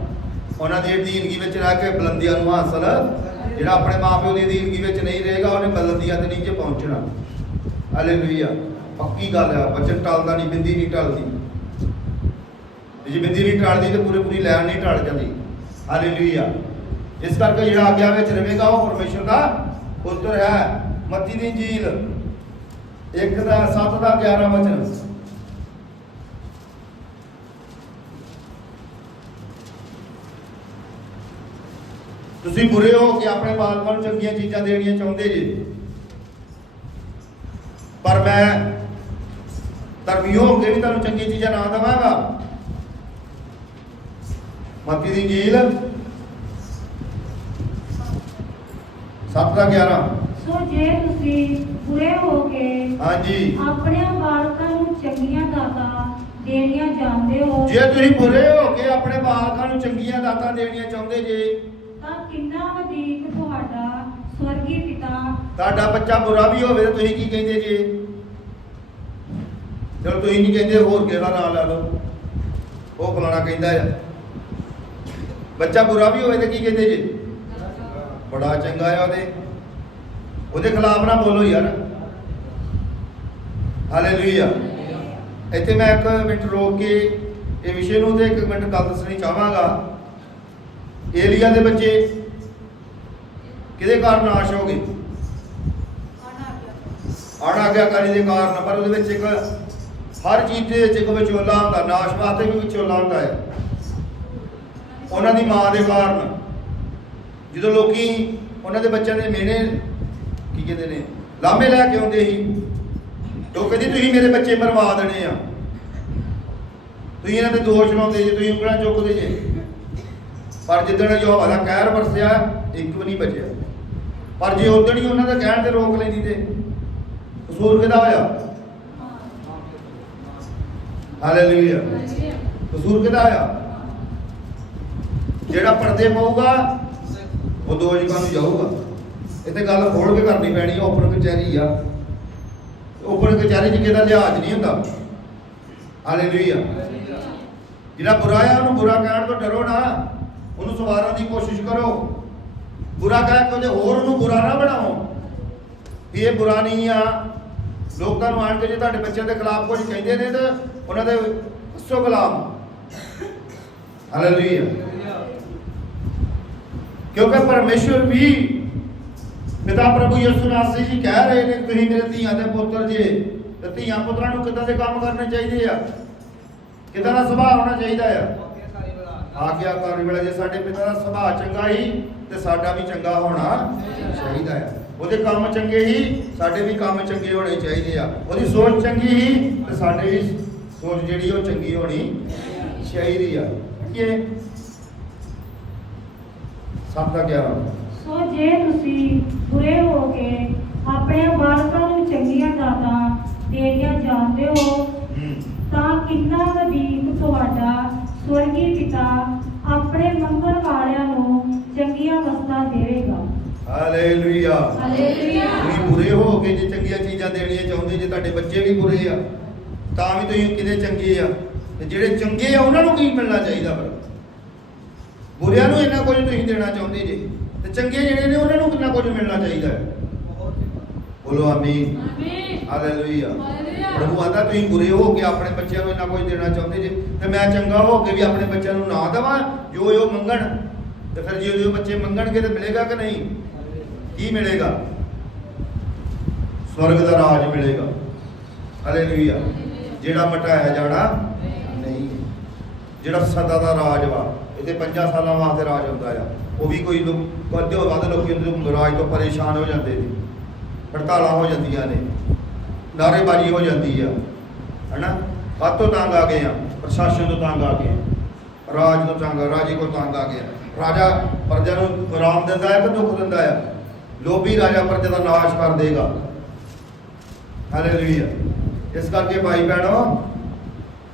ਉਹਨਾਂ ਦੀ ਅਧੀਨਗੀ ਵਿੱਚ ਰਹਿ ਕੇ ਬੁਲੰਦੀਆਂ ਨੂੰ ਹਾਸਲ, ਜਿਹੜਾ ਆਪਣੇ ਮਾਪਿਓ ਦੀ ਅਧੀਨਗੀ ਵਿੱਚ ਨਹੀਂ ਰਹੇਗਾ, ਉਹਨੇ ਬੁਲੰਦੀਆਂ ਤੇ ਨੀਚੇ ਪਹੁੰਚਣਾ। ਹਾਲੇਲੂਇਆ ਪੱਕੀ ਗੱਲ ਆ ਬਚਨ ਟਲਦਾ ਨਹੀਂ, ਬਿੰਦੀ ਨਹੀਂ ਟਲਦੀ। ਜੇ ਬਿੰਦੀ ਨਹੀਂ ਟਲਦੀ ਤੇ ਪੂਰੀ ਪੂਰੀ ਲੈਣ ਨਹੀਂ ਟਲ ਜਾਂਦੀ। ਹਾਲੇਲੂਇਆ ਇਸ ਕਰਕੇ ਜਿਹੜਾ ਆਗਿਆ ਵਿੱਚ ਰਵੇਗਾ, ਉਹ ਪਰਮੇਸ਼ਰ ਦਾ ਪੁੱਤਰ ਹੈ, ਮੱਤੀ ਦੀ ਇੰਜੀਲ। ਇੱਕ ਦਾ 7 ਦਾ 11 ਵਚਨ। ਤੁਸੀਂ ਬੁਰੇ ਹੋ ਕਿ ਆਪਣੇ ਬਾਲਕਾਂ ਨੂੰ ਚੰਗੀਆਂ ਚੀਜ਼ਾਂ ਦੇਣੀਆਂ ਚਾਹੁੰਦੇ ਜੇ? ਪਰ ਮੈਂ ਧਰਮੀ ਹੋ ਕੇ ਵੀ ਤੁਹਾਨੂੰ ਚੰਗੀ ਚੀਜ਼ਾਂ ਨਾ ਦੇਵਾਂਗਾ। ਮੱਤੀ ਦੀ ਜੀਲ 7 ਦਾ 11 ਸੋ ਜੇ ਤੁਸੀਂ ਬੁਰੇ ਹੋ ਕੇ ਹਾਂਜੀ। ਆਪਣੇ ਬਾਲਕਾਂ ਨੂੰ ਚੰਗੀਆਂ ਦਾਤਾਂ ਦੇਣੀਆਂ ਜਾਣਦੇ ਹੋ ਜੇ ਤੁਸੀਂ ਬੁਰੇ ਹੋ ਕੇ ਆਪਣੇ ਬਾਲਕਾਂ ਨੂੰ ਚੰਗੀਆਂ ਦਾਤਾਂ ਦੇਣੀਆਂ ਚਾਹੁੰਦੇ ਜੇ ਤਾਂ ਕਿੰਨਾ ਵਧੇਕ ਤੁਹਾਡਾ ਸਵਰਗੀ ਪਿਤਾ ਤੁਹਾਡਾ ਬੱਚਾ ਬੁਰਾ ਵੀ ਹੋਵੇ ਤਾਂ ਤੁਸੀਂ ਕੀ ਕਹਿੰਦੇ ਜੇ? ਚਲੋ ਤੁਸੀਂ ਨਹੀਂ ਕਹਿੰਦੇ ਹੋਰ ਕਿਹੜਾ ਨਾਂ ਲਾ ਲਓ। ਉਹ ਫਲਾਣਾ ਕਹਿੰਦਾ ਆ। ਬੱਚਾ ਬੁਰਾ ਵੀ ਹੋਵੇ ਤਾਂ ਕੀ ਕਹਿੰਦੇ ਜੇ? ਬੜਾ ਚੰਗਾ ਆ ਉਹਦੇ। ਉਹਦੇ ਖਿਲਾਫ ਨਾ ਬੋਲੋ ਯਾਰ। ਹਾਲੇਲੂਇਆ। ਇੱਥੇ ਮੈਂ ਇੱਕ ਮਿੰਟ ਰੋਕ ਕੇ ਇਹ ਵਿਸ਼ੇ ਨੂੰ ਤੇ ਇੱਕ ਮਿੰਟ ਗੱਲ ਦੱਸਣੀ ਚਾਹਾਂਗਾ। ਏਲੀਆ ਦੇ ਬੱਚੇ ਕਿਹਦੇ ਕਾਰਨ ਨਾਸ਼ ਹੋ ਗਏ? ਅਣਆਗਿਆਕਾਰੀ ਦੇ ਕਾਰਨ ਪਰ ਉਹਦੇ ਵਿੱਚ ਇੱਕ ਹਰ ਚੀਜ਼ ਦੇ ਵਿੱਚ ਇੱਕ ਵਿਚੋਲਾ ਹੁੰਦਾ, ਨਾਸ਼ ਵਾਸਤੇ ਵੀ ਵਿਚੋਲਾ ਹੁੰਦਾ ਹੈ। ਉਹਨਾਂ ਦੀ ਮਾਂ ਦੇ ਕਾਰਨ। ਜਦੋਂ ਲੋਕੀ ਉਹਨਾਂ ਦੇ ਬੱਚਿਆਂ ਦੇ ਮਿਹਣੇ ਕੀ ਕਹਿੰਦੇ ਨੇ ਲਾਂਬੇ ਲੈ ਕੇ ਆਉਂਦੇ ਸੀ ਉਹ ਕਹਿੰਦੀ, ਤੁਸੀਂ ਮੇਰੇ ਬੱਚੇ ਮਰਵਾ ਦੇਣੇ ਆ। ਤੁਸੀਂ ਇਹਨਾਂ ਤੇ ਦੋਸ਼ ਲਾਉਂਦੇ ਜੇ, ਤੁਸੀਂ ਉਂਗਲਾਂ ਚੁੱਕਦੇ ਜੇ। ਪਰ ਜਿੱਦਣ ਜੋ ਦਾ ਕਹਿਰ ਵਰਸਿਆ, ਇੱਕ ਵੀ ਨਹੀਂ ਬਚਿਆ। ਪਰ ਜੇ ਉਦੋਂ ਹੀ ਉਹਨਾਂ ਦਾ ਕਹਿਣ ਤੇ ਰੋਕ ਲੈਂਦੀ ਤੇ ਕਸੂਰ ਕਿਹਦਾ ਹੋਇਆ? ਹਾਲੇਲੂਇਆ ਕਸੂਰ ਕਿਹਦਾ ਹੋਇਆ ਜਿਹੜਾ ਪਰਦੇ ਪਾਊਗਾ ਉਹ ਦੋ ਜਗ੍ਹਾ ਨੂੰ ਜਾਊਗਾ। ਇੱਥੇ ਗੱਲ ਖੋਲ ਕੇ ਕਰਨੀ ਪੈਣੀ ਆ ਓਪਨ ਕਚਹਿਰੀ ਆ। ਓਪਨ ਕਚਹਿਰੀ 'ਚ ਕਿਹਦਾ ਲਿਹਾਜ਼ ਨਹੀਂ ਹੁੰਦਾ? ਹਾਲੇਲੂਇਆ ਜਿਹੜਾ ਬੁਰਾ ਆ ਉਹਨੂੰ ਬੁਰਾ ਕਹਿਣ ਤੋਂ ਡਰੋ ਨਾ। ਉਹਨੂੰ ਸਵਾਰਨ ਦੀ ਕੋਸ਼ਿਸ਼ ਕਰੋ। ਬੁਰਾ ਕਹਿ ਕੇ ਉਹਦੇ ਹੋਰ ਉਹਨੂੰ ਬੁਰਾ ਨਾ ਬਣਾਓ। ਵੀ ਇਹ ਬੁਰਾ ਨਹੀਂ ਆ ਲੋਕਾਂ ਨੂੰ ਆਣ ਕੇ ਜੇ ਤੁਹਾਡੇ ਬੱਚਿਆਂ ਦੇ ਖਿਲਾਫ ਕੁਝ ਕਹਿੰਦੇ ਨੇ ਤਾਂ ਉਹਨਾਂ ਦੇ ਦੱਸੋ ਗੁਲਾਮ। ਹਾਲੇਲੂਇਆ ਕਿਉਂਕਿ ਪਰਮੇਸ਼ਵਰ ਵੀ ਪਿਤਾ ਪ੍ਰਭੂ ਯਿਸੂ ਨਾਸੀ ਜੀ ਕਹਿ ਰਹੇ ਨੇ, ਤੁਸੀਂ ਮੇਰੇ ਧੀਆਂ ਦੇ ਪੁੱਤਰ ਜੇ, ਤੇ ਧੀਆਂ ਪੁੱਤਰਾਂ ਨੂੰ ਕਿੱਦਾਂ ਦੇ ਕੰਮ ਕਰਨੇ ਚਾਹੀਦੇ ਆ? ਕਿੱਦਾਂ ਦਾ ਸੁਭਾਅ ਹੋਣਾ ਚਾਹੀਦਾ ਆ? ਆਗਿਆਕਾਰੀ ਵੇਲੇ ਜੇ ਸਾਡੇ ਪਿਤਾ ਦਾ ਸੁਭਾਅ ਚੰਗਾ ਹੀ, ਤੇ ਸਾਡਾ ਵੀ ਚੰਗਾ ਹੋਣਾ ਚਾਹੀਦਾ ਆ। ਉਹਦੇ ਕੰਮ ਚੰਗੇ ਹੀ ਸਾਡੇ ਵੀ ਕੰਮ ਚੰਗੇ ਹੋਣੇ ਚਾਹੀਦੇ ਆ। ਉਹਦੀ ਸੋਚ ਚੰਗੀ ਹੀ ਤੇ ਸਾਡੇ ਵੀ ਸੋਚ ਜਿਹੜੀ ਉਹ ਚੰਗੀ ਹੋਣੀ ਚਾਹੀਦੀ ਆ। ਕਿ ਸਭ ਦਾ ਗਿਆਨ ਸੋ ਜੇ ਤੁਸੀਂ ਬੁਰੇ ਹੋ ਕੇ ਆਪਣੇ ਬਾਲਕਾਂ ਨੂੰ ਚੰਗੀਆਂ ਦਾਤਾਂ ਦੇਣੀਆਂ ਜਾਣਦੇ ਹੋ ਤਾਂ ਕਿੰਨਾ ਵਧੇਕ ਤੁਹਾਡਾ ਸਵਰਗੀ ਪਿਤਾ ਆਪਣੇ ਮੰਗਣ ਵਾਲਿਆਂ ਨੂੰ ਚੰਗੀਆਂ ਵਸਤਾਂ ਦੇਵੇਗਾ ਹਾਲੇਲੂਇਆ ਹਾਲੇਲੂਇਆ ਤੁਸੀਂ ਬੁਰੇ ਹੋ ਕੇ ਜੇ ਚੰਗੀਆਂ ਚੀਜ਼ਾਂ ਦੇਣੀਆਂ ਚਾਹੁੰਦੇ ਜੇ ਤੁਹਾਡੇ ਬੱਚੇ ਵੀ ਬੁਰੇ ਆ ਤਾਂ ਵੀ ਤੁਸੀਂ ਕਿਤੇ ਚੰਗੇ ਆ। ਤੇ ਜਿਹੜੇ ਚੰਗੇ ਆ ਉਹਨਾਂ ਨੂੰ ਕੀ ਮਿਲਣਾ ਚਾਹੀਦਾ ਫਿਰ? ਬੁਰਿਆਂ ਨੂੰ ਇੰਨਾ ਕੁਝ ਤੁਸੀਂ ਦੇਣਾ ਚਾਹੁੰਦੇ ਜੇ। ਤੇ ਚੰਗੇ ਜਿਹੜੇ ਨੇ ਉਹਨਾਂ ਨੂੰ ਕਿੰਨਾ ਕੁਝ ਮਿਲਣਾ ਚਾਹੀਦਾ ਹੈ? ਬੋਲੋ ਆਮੀਨ। ਹਾਲੇਲੂਇਆ ਪ੍ਰਭੂ ਆਂਦਾ ਤੁਸੀਂ ਬੁਰੇ ਹੋ ਕੇ ਆਪਣੇ ਬੱਚਿਆਂ ਨੂੰ ਇੰਨਾ ਕੁਝ ਦੇਣਾ ਚਾਹੁੰਦੇ ਜੇ। ਤੇ ਮੈਂ ਚੰਗਾ ਹੋ ਕੇ ਵੀ ਆਪਣੇ ਬੱਚਿਆਂ ਨੂੰ ਨਾ ਦੇਵਾਂ ਜੋ ਜੋ ਮੰਗਣ। ਤੇ ਫਿਰ ਜੇ ਜੋ ਬੱਚੇ ਮੰਗਣਗੇ ਤੇ ਮਿਲੇਗਾ ਕਿ ਨਹੀਂ? ਕੀ ਮਿਲੇਗਾ? ਸਵਰਗ ਦਾ ਰਾਜ ਮਿਲੇਗਾ। ਹਾਲੇਲੂਇਆ ਜਿਹੜਾ ਮਟਾਇਆ ਜਾਣਾ ਨਹੀਂ। ਜਿਹੜਾ ਸਦਾ ਦਾ ਰਾਜ ਵਾ ਇਹਦੇ 5 ਸਾਲਾਂ ਵਾਸਤੇ ਰਾਜ ਹੁੰਦਾ ਆ। ਉਹ ਵੀ ਕੋਈ ਲੋਕ ਕਦੇ ਵੱਧ ਲੋਕੀ ਉਹਦੇ ਰਾਜ ਤੋਂ ਪਰੇਸ਼ਾਨ ਹੋ ਜਾਂਦੇ ਨੇ। ਹੜਤਾਲਾਂ ਹੋ ਜਾਂਦੀਆਂ ਨੇ। ਨਾਅਰੇਬਾਜ਼ੀ ਹੋ ਜਾਂਦੀ ਆ। ਹੈਨਾ? ਕਾਤੋਂ ਤੰਗ ਆ ਗਏ ਆ। ਪ੍ਰਸ਼ਾਸਨ ਤੋਂ ਤੰਗ ਆ ਗਏ ਰਾਜ ਤੋਂ ਤੰਗ ਰਾਜੇ ਕੋ ਤੰਗ ਆ ਗਿਆ ਰਾਜਾ ਪ੍ਰਜਾ ਨੂੰ ਆਰਾਮ ਦਿੰਦਾ ਹੈ ਕਿ ਦੁੱਖ ਦਿੰਦਾ ਹੈ? ਲੋਭੀ ਰਾਜਾ ਪ੍ਰਜਾ ਦਾ ਨਾਸ਼ ਕਰ ਦੇਗਾ। ਹਾਲੇਲੂਇਆ ਇਸ ਕਰਕੇ ਭਾਈ ਭੈਣੋ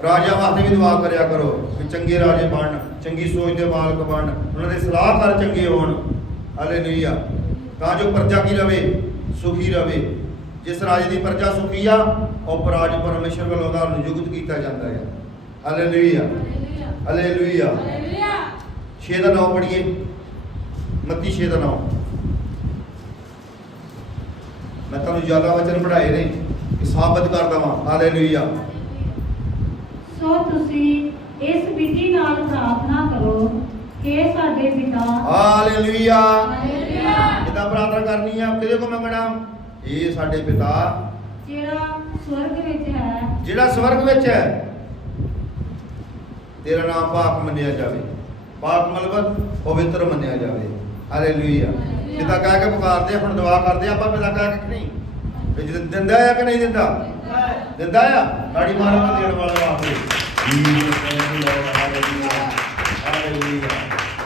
ਰਾਜਾ ਵਾਸਤੇ ਵੀ ਦੁਆ ਕਰਿਆ ਕਰੋ ਕਿ ਚੰਗੇ ਰਾਜੇ ਬਣਨ ਚੰਗੀ ਸੋਚ ਦੇ ਮਾਲਕ ਬਣਨ ਉਹਨਾਂ ਦੇ ਸਲਾਹਕਾਰ ਚੰਗੇ ਹੋਣ। ਹਾਲੇਲੂਇਆ ਤਾਂ ਜੋ ਪ੍ਰਜਾ ਕੀ ਰਵੇ ਸੁਖੀ ਰਵੇ। ਜਿਸ ਰਾਜ ਦੀ ਪ੍ਰਜਾ ਸੁਖੀ ਆ ਉਹ ਰਾਜ ਪਰਮੇਸ਼ਰ ਵੱਲੋਂ ਦਾ ਨਿਯੁਕਤ ਕੀਤਾ ਜਾਂਦਾ ਹੈ ਹਾਲੇਲੂਇਆ ਹਾਲੇਲੂਇਆ 6 ਦਾ 9 ਪੜ੍ਹੀਏ। ਮੱਤੀ 6 ਦਾ 9 ਮੈਂ ਤੁਹਾਨੂੰ ਜ਼ਿਆਦਾ ਵਚਨ ਪੜ੍ਹਾਏ ਨੇ ਕਿ ਸਾਬਤ ਕਰ ਦਵਾਂ। ਹਾਲੇਲੂਇਆ। ਸੋ ਤੁਸੀਂ ਇਸ ਵਿਧੀ ਨਾਲ ਪ੍ਰਾਰਥਨਾ ਕਰੋ ਕਿ ਸਾਡੇ ਪਿਤਾ ਹਾਲੇਲੂਇਆ। ਹਾਲੇਲੂਇਆ। ਕਿਦਾਂ ਪ੍ਰਾਰਥਨਾ ਕਰਨੀ ਆ? ਕਿਹਦੇ ਕੋ ਮੰਗਣਾ ਇਹ ਸਾਡੇ ਪਿਤਾ। ਜਿਹੜਾ ਸਵਰਗ ਵਿੱਚ ਹੈ। ਜਿਹੜਾ ਸਵਰਗ ਵਿੱਚ ਹੈ। ਤੇਰਾ ਨਾਮ ਪਾਕ ਮੰਨਿਆ ਜਾਵੇ। ਪਾਕ ਮਤਲਬ ਪਵਿੱਤਰ ਮੰਨਿਆ ਜਾਵੇ। ਹਾਲੇਲੂਇਆ ਕਿਦਾਂ ਕਹਿ ਕੇ ਪੁਕਾਰਦੇ ਆ, ਹੁਣ ਦੁਆ ਕਰਦੇ ਆ, ਆਪਾਂ ਪਹਿਲਾਂ ਕਹਿ ਕੇ ਕਿ ਨਹੀਂ? ਤੇ ਜਦੋਂ ਦਿੰਦਾ ਆ ਕਿ ਨਹੀਂ ਦਿੰਦਾ? ਦਿੰਦਾ ਆ? ਗਾੜੀ ਮਾਰੋ ਨਾ ਦੇਣ ਵਾਲਾ ਆਖਰੇ ਹਾਲੇਲੂਇਆ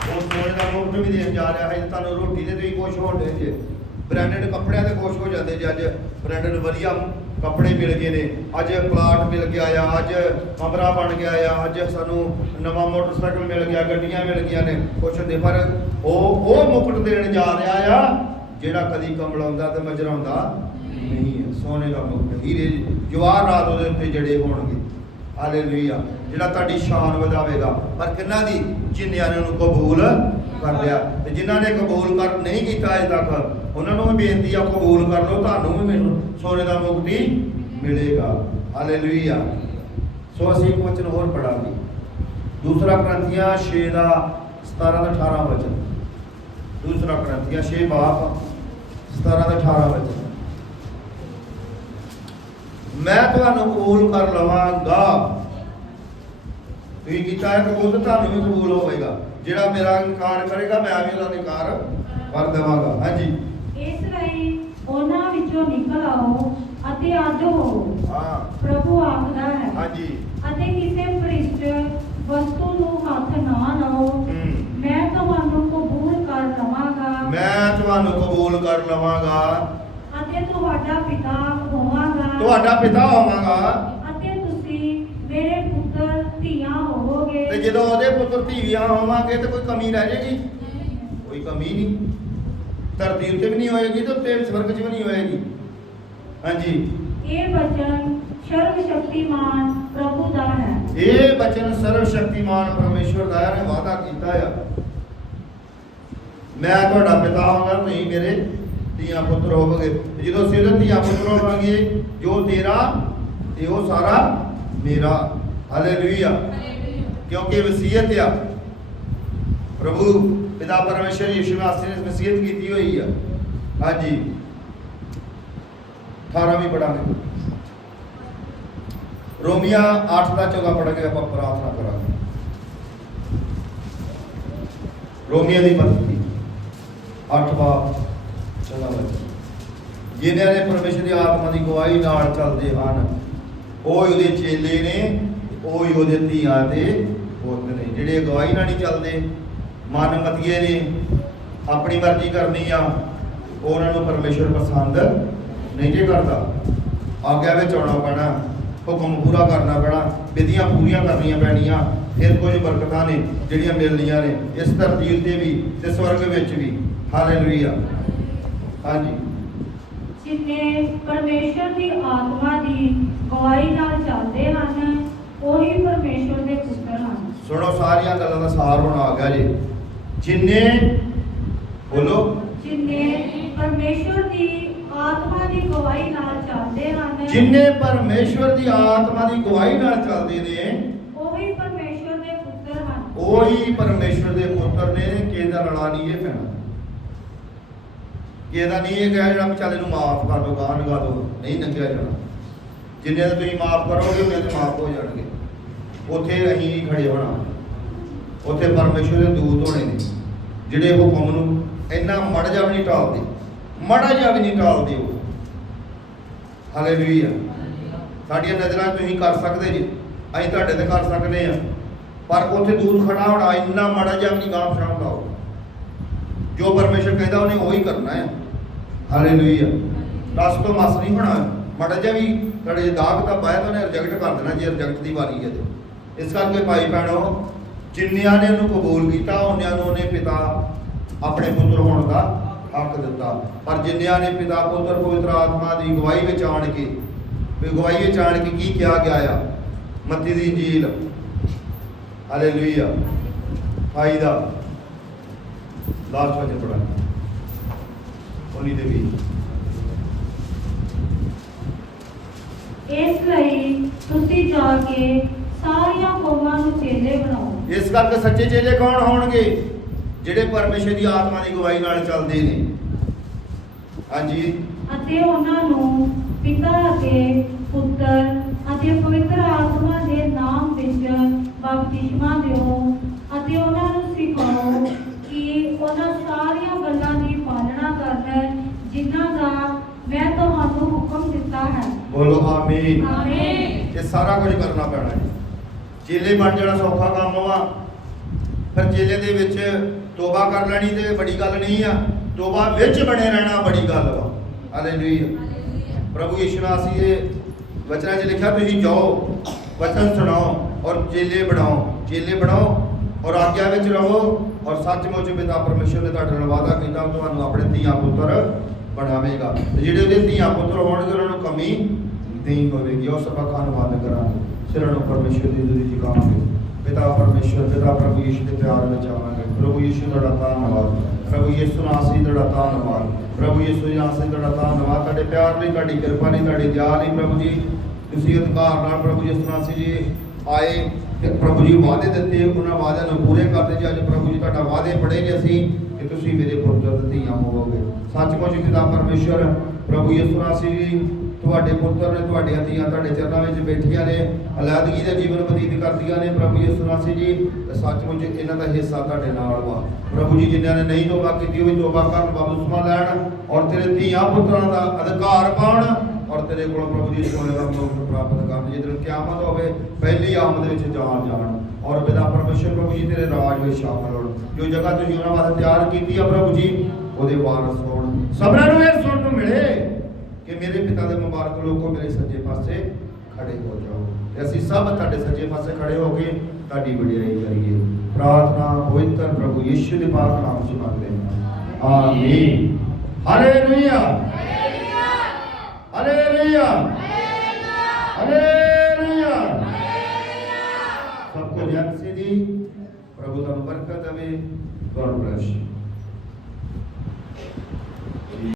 ਉਹ ਸੋਨੇ ਦਾ ਮੁਕਟ ਵੀ ਦੇਣ ਜਾ ਰਿਹਾ ਹੈ ਤੁਹਾਨੂੰ ਰੋਟੀ ਦੇ ਤੁਸੀਂ ਖੁਸ਼ ਹੋਣ ਦੇ ਜੇ। ਬ੍ਰਾਂਡਡ ਕੱਪੜਿਆਂ ਦੇ ਖੁਸ਼ ਹੋ ਜਾਂਦੇ ਜੇ ਅੱਜ। ਬ੍ਰਾਂਡਡ ਵਧੀਆ ਕੱਪੜੇ ਮਿਲ ਗਏ ਨੇ। ਅੱਜ ਪਲਾਟ ਮਿਲ ਗਿਆ ਆ, ਅੱਜ ਕਮਰਾ ਬਣ ਗਿਆ ਆ, ਅੱਜ ਸਾਨੂੰ ਨਵਾਂ ਮੋਟਰਸਾਈਕਲ ਮਿਲ ਗਿਆ, ਗੱਡੀਆਂ ਮਿਲ ਗਈਆਂ ਨੇ, ਕੁਛ ਹੁੰਦੇ ਪਰ ਉਹ ਉਹ ਮੁਕਟ ਦੇਣ ਜਾ ਰਿਹਾ ਆ, ਜਿਹੜਾ ਕਦੀ ਕਮਲਾਉਂਦਾ ਤੇ ਮਜਰਾਉਂਦਾ ਨਹੀਂ ਹੈ। ਸੋਨੇ ਦਾ ਮੁਕਟ, ਹੀਰੇ ਜਵਾਹਰਾਤ ਉਹਦੇ ਉੱਤੇ ਜੜੇ ਹੋਣਗੇ। ਹਾਲੇਲੂਇਆ। ਜਿਹੜਾ ਤੁਹਾਡੀ ਸ਼ਾਨ ਵਧਾਵੇਗਾ। ਪਰ ਕਿੰਨਾ ਦੀ? ਜਿਨ੍ਹਾਂ ਨੇ ਉਹਨੂੰ ਕਬੂਲ ਕਰ ਲਿਆ। ਤੇ ਜਿਨ੍ਹਾਂ ਨੇ ਕਬੂਲ ਕਰ ਨਹੀਂ ਕੀਤਾ ਅਜੇ ਤੱਕ ਉਹਨਾਂ ਨੂੰ ਵੀ ਬੇਨਤੀ ਆ ਕਬੂਲ ਕਰ ਲਓ, ਤੁਹਾਨੂੰ ਵੀ ਮੈਨੂੰ ਸੋਨੇ ਦਾ ਮੁਕਤੀ ਮਿਲੇਗਾ। ਹਾਲੇਲੂਇਆ ਸੋ ਅਸੀਂ ਇੱਕ ਵਚਨ ਹੋਰ ਪੜਾਂਗੇ ਦੂਸਰਾ ਕਰੰਥੀਆਂ 6 ਦਾ 17 ਦਾ 18 ਵਚਨ। ਦੂਸਰਾ ਕਰੰਥੀਆਂ 6 ਬਾਪ 17 ਦਾ 18 ਵਚਨ। ਮੈਂ ਤੁਹਾਨੂੰ ਕਬੂਲ ਕਰ ਲਵਾਂਗਾ। ਤੁਸੀਂ ਕੀਤਾ ਹੈ ਕਬੂਲ ਤੁਹਾਨੂੰ ਵੀ ਕਬੂਲ ਹੋਵੇਗਾ। ਜਿਹੜਾ ਮੇਰਾ ਇਨਕਾਰ ਕਰੇਗਾ, ਮੈਂ ਵੀ ਉਹਦਾ ਇਨਕਾਰ ਕਰ ਦੇਵਾਂਗਾ। ਹਾਂਜੀ। ਇਸ ਲਈ ਉਹਨਾਂ ਵਿੱਚੋਂ ਨਿਕਲ ਆਓ ਅਤੇ ਅੱਡ ਹੋਵੋ ਹਾਂ। ਪ੍ਰਭੂ ਆਖਦਾ ਹੈ। ਹਾਂਜੀ। ਅਤੇ ਕਿਸੇ ਭ੍ਰਿਸ਼ਟ ਵਸਤੂ ਨੂੰ ਹੱਥ ਨਾ ਲਾਓ। ਮੈਂ ਤੁਹਾਨੂੰ ਕਬੂਲ ਕਰ ਲਵਾਂਗਾ। ਮੈਂ ਤੁਹਾਨੂੰ ਕਬੂਲ ਕਰ ਲਵਾਂਗਾ। ਅਤੇ ਤੁਹਾਡਾ ਪਿਤਾ ਹੋਵਾਂਗਾ। ਤੁਹਾਡਾ ਪਿਤਾ ਹੋਵਾਂਗਾ। ਅਤੇ ਤੁਸੀਂ ਮੇਰੇ ਪੁੱਤਰ ਧੀਆਂ ਹੋਵੋਗੇ। ਤੇ ਜਦੋਂ ਉਹਦੇ ਪੁੱਤਰ ਧੀਆਂ ਹੋਵਾਂਗੇ ਤੇ ਕੋਈ ਕਮੀ ਰਹਿ ਜਾਏਗੀ ਕੋਈ ਕਮੀ ਨਹੀਂ। ਧਰਤੀ ਉੱਤੇ ਵੀ ਨਹੀਂ ਹੋਏਗੀ ਤੇ ਉੱਤੇ ਸਵਰਗ 'ਚ ਵੀ ਨਹੀਂ ਹੋਏਗੀ। ਹਾਂਜੀ। ਇਹ ਬਚਨ ਸਰਵ ਸ਼ਕਤੀਮਾਨ ਪ੍ਰਭੂ ਦਾ ਹੈ। ਇਹ ਬਚਨ ਸਰਵ ਸ਼ਕਤੀਮਾਨ ਪਰਮੇਸ਼ਵਰ ਦਾ ਹੈ ਨੇ ਵਾਅਦਾ ਕੀਤਾ ਆ। ਮੈਂ ਤੁਹਾਡਾ ਪਿਤਾ ਹੋਵਾਂਗਾ ਤੁਸੀਂ ਮੇਰੇ ਧੀਆਂ ਪੁੱਤਰ ਹੋਵੋਗੇ। ਜਦੋਂ ਅਸੀਂ ਉਹਦੇ ਧੀਆਂ ਪੁੱਤਰ ਹੋਵਾਂਗੇ ਜੋ ਤੇਰਾ ਤੇ ਉਹ ਸਾਰਾ ਮੇਰਾ। ਹਾਲੇਲੂਇਆ ਕਿਉਂਕਿ ਵਸੀਅਤ ਆ। ਪ੍ਰਭੂ ਪਿਤਾ ਪਰਮੇਸ਼ਰ ਯਿਸੂ ਮਸੀਹ ਨੇ ਵਸੀਅਤ ਕੀਤੀ ਹੋਈ ਆ। ਹਾਂਜੀ। 18 ਵੀ ਪੜਾਂਗੇ ਰੋਮੀਆਂ 8 ਦਾ 14 ਪੜ੍ਹ ਕੇ ਆਪਾਂ ਪ੍ਰਾਰਥਨਾ ਕਰਾਂਗੇ। ਰੋਮੀਆਂ ਦੀ ਮੱਤੀ 8 ਬਾਪ 14 ਵਚਨ ਜਿਨ੍ਹਾਂ ਨੇ ਪਰਮੇਸ਼ਰ ਦੀ ਆਤਮਾ ਦੀ ਗਵਾਹੀ ਨਾਲ ਚੱਲਦੇ ਹਨ, ਉਹ ਹੀ ਉਹਦੇ ਚੇਲੇ ਨੇ, ਉਹ ਹੀ ਉਹਦੇ ਧੀਆਂ ਤੇ ਪੁੱਤ ਨੇ। ਜਿਹੜੇ ਗਵਾਹੀ ਨਾਲ ਨਹੀਂ ਚੱਲਦੇ ਮਨ ਮਤੀਏ ਨੇ ਆਪਣੀ ਮਰਜ਼ੀ ਕਰਨੀ ਆ ਉਹਨਾਂ ਨੂੰ ਪਰਮੇਸ਼ਰ ਪਸੰਦ ਨਹੀਂ ਜੇ ਕਰਦਾ। ਆਗਿਆ ਵਿੱਚ ਆਉਣਾ ਪੈਣਾ ਹੁਕਮ ਪੂਰਾ ਕਰਨਾ ਪੈਣਾ ਵਿਧੀਆਂ ਪੂਰੀਆਂ ਕਰਨੀਆਂ ਪੈਣੀਆਂ ਫਿਰ ਕੁਝ ਬਰਕਤਾਂ ਨੇ ਜਿਹੜੀਆਂ ਮਿਲਣੀਆਂ ਨੇ ਇਸ ਧਰਤੀ ਉੱਤੇ ਵੀ ਤੇ ਸਵਰਗ ਵਿੱਚ ਵੀ। ਹਾਲੇਲੂਇਆ ਹਾਂਜੀ। ਜਿਨੇ ਪਰਮੇਸ਼ਰ ਦੀ ਆਤਮਾ ਦੀ ਗਵਾਹੀ ਨਾਲ ਚੱਲਦੇ ਹਨ ਉਹੀ ਪਰਮੇਸ਼ਰ ਦੇ ਪੁੱਤਰ ਹਨ। ਸੁਣੋ ਸਾਰੀਆਂ ਗੱਲਾਂ ਦਾ ਸਾਰ ਹੁਣ ਆ ਗਿਆ ਜੀ। ਜਿੰਨੇ ਬੋਲੋ। ਜਿਨੇ ਪਰਮੇਸ਼ਰ ਦੀ ਆਤਮਾ ਦੀ ਗਵਾਹੀ ਨਾਲ ਚੱਲਦੇ ਹਨ ਜਿੰਨੇ ਪਰਮੇਸ਼ਵਰ ਦੀ ਆਤਮਾ ਦੀ ਗਵਾਹੀ ਨਾਲ ਚੱਲਦੇ ਨੇ ਉਹੀ ਪਰਮੇਸ਼ਰ ਦੇ ਪੁੱਤਰ ਹਨ। ਉਹੀ ਪਰਮੇਸ਼ਵਰ ਦੇ ਪੁੱਤਰ ਨੇ ਕਿਸੇ ਦਾ ਰਲਾ ਨਹੀਂ ਇਹ ਪੈਣਾ ਕਿਸੇ ਦਾ ਨਹੀਂ ਇਹ ਕਹਿਆ ਜਿਹੜਾ ਵੀ ਚੱਲ ਇਹਨੂੰ ਮਾਫ ਕਰ ਦੋ ਗਾਹ ਲਗਾ ਦੋ ਨਹੀਂ ਨੰਗਿਆ ਜਾਣਾ। ਜਿੰਨੇ ਤੁਸੀਂ ਮਾਫ ਕਰੋਗੇ ਉਹਨੇ ਤੇ ਮਾਫ ਹੋ ਜਾਣਗੇ। ਉੱਥੇ ਅਸੀਂ ਖੜੇ ਹੋਣਾ। ਉੱਥੇ ਪਰਮੇਸ਼ਵਰ ਦੇ ਦੂਤ ਹੋਣੇ ਨੇ, ਜਿਹੜੇ ਹੁਕਮ ਨੂੰ ਇੰਨਾ ਮੜ ਜਾ ਵੀ ਨਹੀਂ ਟਾਲਦੇ, ਮੜਾ ਜਾ ਵੀ ਨਹੀਂ ਟਾਲਦੇ ਉਹ। ਹਾਲੇਲੂਇਆ ਸਾਡੀਆਂ ਨਜ਼ਰਾਂ ਤੁਸੀਂ ਕਰ ਸਕਦੇ ਜੀ, ਅਸੀਂ ਤੁਹਾਡੇ ਤੇ ਕਰ ਸਕਦੇ ਆ ਪਰ ਉੱਥੇ ਦੂਰ ਖੜਾ ਹੋਣਾ, ਇੰਨਾ ਮਾੜਾ ਜਿਹਾ ਵੀ ਨਹੀਂ ਗਾਂ ਫਰਾਉਂਦਾ ਉਹ। ਜੋ ਪਰਮੇਸ਼ਰ ਕਹਿੰਦਾ, ਉਹਨੇ ਉਹੀ ਕਰਨਾ ਹੈ। ਹਾਲੇਲੂਇਆ ਰਸ ਤੋਂ ਮਸ ਨਹੀਂ ਹੋਣਾ। ਮਾੜਾ ਜਿਹਾ ਵੀ ਤੁਹਾਡੇ ਜੇ ਦਾਗ ਤਾਂ ਪਾਇਆ ਤਾਂ ਉਹਨੇ ਰਿਜੈਕਟ ਕਰ ਦੇਣਾ ਜੇ ਰਿਜੈਕਟ ਦੀ ਵਾਰੀ ਹੈ ਤੇ। ਇਸ ਕਰਕੇ ਭਾਈ ਭੈਣੋ ਜਿੰਨਿਆਂ ਨੇ ਉਹਨੂੰ ਕਬੂਲ ਕੀਤਾ, ਉਹਨਿਆਂ ਨੂੰ ਉਹਨੇ ਪਿਤਾ ਆਪਣੇ ਪੁੱਤਰ ਹੋਣ ਦਾ ਹੱਕ ਦਿੱਤਾ। ਪਰ ਜਿੰਨਿਆਂ ਨੇ ਪਿਤਾ ਪੁੱਤਰ ਪਵਿੱਤਰ ਆਤਮਾ ਦੀ ਗਵਾਹੀ ਵਿੱਚ ਆਣ ਕੇ, ਵੀ ਗਵਾਹੀ ਵਿੱਚ ਆਣ ਕੇ ਕੀ ਕਿਹਾ ਗਿਆ ਆ? ਮੱਤੀ ਦੀ ਇੰਜੀਲ। ਹਾਲੇਲੂਇਆ ਫਾਇਦਾ ਲਾਸਟ ਵਜੇ ਪੜਾ ਉਨੀ ਦੇ ਵੀ। ਇਸ ਲਈ ਤੁਸੀਂ ਜਾ ਕੇ ਸਾਰੀਆਂ ਕੌਮਾਂ ਨੂੰ ਚੇਲੇ ਬਣਾਓ। ਇਸ ਕਰਕੇ ਸੱਚੇ ਚੇਲੇ ਕੌਣ ਹੋਣਗੇ? ਜਿਹੜੇ ਪਰਮੇਸ਼ਰ ਦੀ ਆਤਮਾ ਦੀ ਗਵਾਹੀ ਨਾਲ ਚੱਲਦੇ ਨੇ। ਹਾਂਜੀ। ਅਤੇ ਉਹਨਾਂ ਨੂੰ ਪਿਤਾ ਅਤੇ ਪੁੱਤਰ ਅਤੇ ਪਵਿੱਤਰ ਆਤਮਾ ਦੇ ਨਾਮ ਵਿੱਚ ਬਪਤਿਸਮਾ ਦਿਓ ਅਤੇ ਉਹਨਾਂ ਨੂੰ ਸਿਖਾਓ ਕਿ ਉਹਨਾਂ ਸਾਰੀਆਂ ਗੱਲਾਂ ਦੀ ਪਾਲਣਾ ਕਰਨ ਜਿਨ੍ਹਾਂ ਦਾ ਮੈਂ ਤੁਹਾਨੂੰ ਹੁਕਮ ਦਿੱਤਾ ਹੈ। ਬੋਲੋ ਆਮੀਨ। ਆਮੀਨ। ਇਹ ਸਾਰਾ ਕੁਝ ਕਰਨਾ ਪੈਣਾ ਹੈ। ਚੇਲੇ ਬਣ ਜਾਣਾ ਸੌਖਾ ਕੰਮ ਵਾ। ਫਿਰ ਚੇਲੇ ਦੇ ਵਿੱਚ ਤੋਬਾ ਕਰ ਲੈਣੀ ਤੇ ਬੜੀ ਗੱਲ ਨਹੀਂ ਆ। ਤੋਬਾ ਵਿੱਚ ਬਣੇ ਰਹਿਣਾ ਬੜੀ ਗੱਲ ਵਾ। ਹਾਲੇਲੂਇਆ ਪ੍ਰਭੂ ਯਿਸੂ ਮਸੀਹ ਦੇ ਵਚਨਾਂ 'ਚ ਲਿਖਿਆ ਤੁਸੀਂ ਜਾਓ ਵਚਨ ਸੁਣਾਓ ਔਰ ਚੇਲੇ ਬਣਾਓ। ਚੇਲੇ ਬਣਾਓ ਔਰ ਆਗਿਆ ਵਿੱਚ ਰਹੋ ਔਰ ਸੱਚਮੁੱਚ ਪਿਤਾ ਪਰਮੇਸ਼ਰ ਨੇ ਤੁਹਾਡੇ ਨਾਲ ਵਾਅਦਾ ਕੀਤਾ ਤੁਹਾਨੂੰ ਆਪਣੇ ਧੀਆਂ ਪੁੱਤਰ ਬਣਾਵੇਗਾ। ਤੇ ਜਿਹੜੇ ਉਹਦੇ ਧੀਆਂ ਪੁੱਤਰ ਹੋਣਗੇ ਉਹਨਾਂ ਨੂੰ ਕਮੀ ਨਹੀਂ ਹੋਵੇਗੀ। ਉਹ ਸਭ ਨੂੰ ਬੰਦ ਕਰਾਂਗੇ। ਸਿਰਾਂ ਪਰਮੇਸ਼ਰ ਦੀ ਦੁਰੀ ਝੁਕਾਵਾਂਗੇ ਪਿਤਾ ਪਰਮੇਸ਼ਰ, ਪਿਤਾ ਪ੍ਰਭੂ ਯਿਸੂ ਦੇ ਪਿਆਰ ਵਿੱਚ ਆਵਾਂਗੇ। ਪ੍ਰਭੂ ਯਿਸੂ ਤੁਹਾਡਾ ਧੰਨਵਾਦ। ਪ੍ਰਭੂ ਯਿਸੂ ਨਾਸੀ ਤੁਹਾਡਾ ਧੰਨਵਾਦ। ਪ੍ਰਭੂ ਯਿਸੂ ਨਾਸੀ ਤੁਹਾਡਾ ਧੰਨਵਾਦ। ਤੁਹਾਡੇ ਪਿਆਰ ਲਈ ਤੁਹਾਡੀ ਕਿਰਪਾ ਲਈ ਤੁਹਾਡੀ ਦਇਆ ਲਈ ਪ੍ਰਭੂ ਜੀ, ਤੁਸੀਂ ਅਧਿਕਾਰ ਨਾਲ ਪ੍ਰਭੂ ਯਿਸੂ ਨਾਸੀ ਜੀ ਆਏ ਤੇ ਪ੍ਰਭੂ ਜੀ ਵਾਅਦੇ ਦਿੱਤੇ, ਉਹਨਾਂ ਵਾਅਦਿਆਂ ਨੂੰ ਪੂਰੇ ਕਰਦੇ ਜੀ। ਅੱਜ ਪ੍ਰਭੂ ਜੀ ਤੁਹਾਡਾ ਵਾਅਦੇ ਪੜੇ ਨੇ ਅਸੀਂ ਕਿ ਤੁਸੀਂ ਮੇਰੇ ਪੁੱਤਰ ਧੀਆਂ ਹੋਵੋਗੇ। ਸੱਚਮੁੱਚ ਪਿਤਾ ਪਰਮੇਸ਼ਰ, ਪ੍ਰਭੂ ਯਿਸੂ ਨਾਸੀ ਜੀ ਤੁਹਾਡੇ ਪੁੱਤਰ ਨੇ ਤੁਹਾਡੀਆਂ ਧੀਆਂ ਤੁਹਾਡੇ ਚਰਨਾਂ ਵਿੱਚ ਬੈਠੀਆਂ ਨੇ, ਅਲੱਦਗੀ ਦਾ ਜੀਵਨ ਬਤੀਤ ਕਰਦੀਆਂ ਨੇ। ਪ੍ਰਭੂ ਯਿਸੂ ਮਸੀਹ ਜੀ, ਸੱਚਮੁੱਚ ਇਹਨਾਂ ਦਾ ਹਿੱਸਾ ਤੁਹਾਡੇ ਨਾਲ ਵਾ। ਪ੍ਰਭੂ ਜੀ, ਜਿਨ੍ਹਾਂ ਨੇ ਨਹੀਂ ਤੋਬਾ ਕੀਤੀ, ਉਹ ਤੋਬਾ ਕਰਨ ਬਪਤਿਸਮਾ ਲੈਣ ਔਰ ਤੇਰੇ ਧੀਆਂ ਪੁੱਤਰਾਂ ਦਾ ਅਧਿਕਾਰ ਪਾਉਣ ਔਰ ਤੇਰੇ ਕੋਲ ਪ੍ਰਭੂ ਜੀ ਸੋਨੇ ਦਾ ਮਨੁੱਖ ਪ੍ਰਾਪਤ ਕਰਨ। ਜਦੋਂ ਕਿਆਮਤ ਹੋਵੇ, ਪਹਿਲੀ ਆਮਦ ਵਿੱਚ ਜਾਣ ਜਾਣ ਔਰ ਪਿਤਾ ਪਰਮੇਸ਼ਰ ਪ੍ਰਭੂ ਜੀ ਤੇਰੇ ਰਾਜ ਵਿੱਚ ਸ਼ਾਮਲ ਹੋਣ। ਜੋ ਜਗ੍ਹਾ ਤੁਸੀਂ ਉਹਨਾਂ ਵਾਸਤੇ ਤਿਆਰ ਕੀਤੀ ਆ ਪ੍ਰਭੂ ਜੀ, ਉਹਦੇ ਵਾਰਸ ਹੋਣ। ਸਭਨਾਂ ਨੂੰ ਇਹ ਸੁਣਨ ਨੂੰ ਮਿਲੇ। ਕਿ ਮੇਰੇ ਪਿਤਾ ਦੇ ਮੁਬਾਰਕ ਲੋਕੋ ਮੇਰੇ ਸੱਜੇ ਪਾਸੇ ਖੜੇ ਹੋ ਜਾਓ ਤੇ ਅਸੀਂ ਸਭ ਤੁਹਾਡੇ ਸੱਜੇ ਪਾਸੇ ਖੜੇ ਹੋ ਕੇ ਤੁਹਾਡੀ ਵਡਿਆਈ ਕਰੀਏ ਪ੍ਰਾਰਥਨਾ ਪਵਿੱਤਰ ਪ੍ਰਭੂ ਯਿਸੂ ਦੇ ਪਾਕ ਨਾਮ ਵਿੱਚ ਮੰਗਦੇ ਹਾਂ ਆਮੀਨ ਹਾਲੇਲੂਇਆ ਹਾਲੇਲੂਇਆ ਹਾਲੇਲੂਇਆ ਸਭ ਕੋ ਜਨ ਸੇ ਦੀ ਪ੍ਰਭੂ ਤੁਹਾਨੂੰ ਬਰਕਤ ਦੇਵੇ ਗੋਡ ਬlesਸ